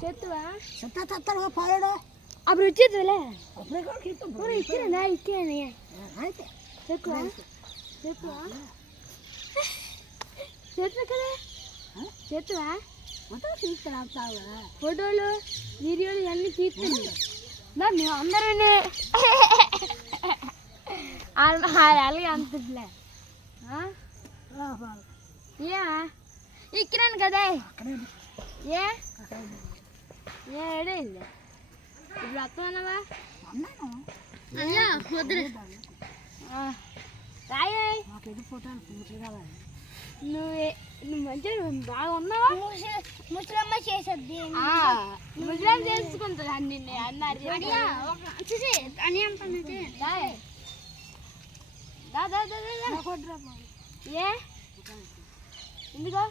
చేతువా పాడు అప్పుడు వచ్చేదిలే అప్పుడే ఇక్కడనా ఇక్కడనే చేతువా చేతువా చేతువా కదా చేతువా ఫోటోలు వీడియోలు ఇవన్నీ తీస్తుంది మేము అందరూ అలాగే అంతలే ఇక్కడాను కదా ఏడైంది ఇప్పుడు వస్తామన్నావా అయ్యా వద్దు రాయ్ నువ్వు మంచిగా బాగా ఉన్నావా ముసలమ్మ చేసేది ముసలం చేసుకుంటుంది అన్ని అన్నారు అని అంటున్నది ఏ ఎందుకో